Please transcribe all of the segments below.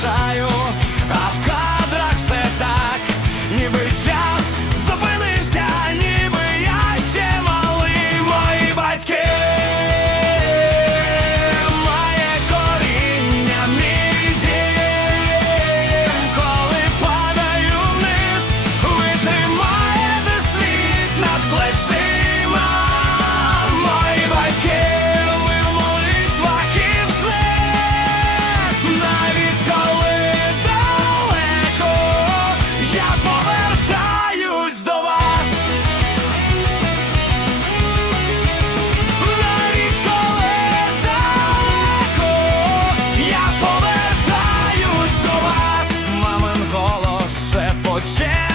залишаю.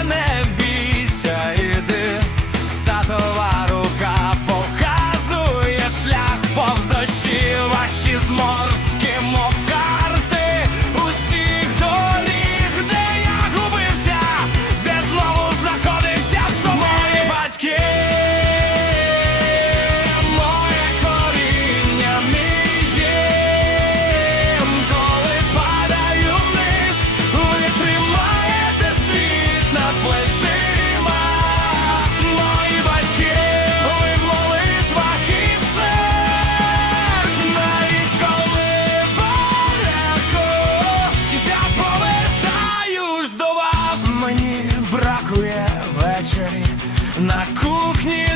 man. на кухне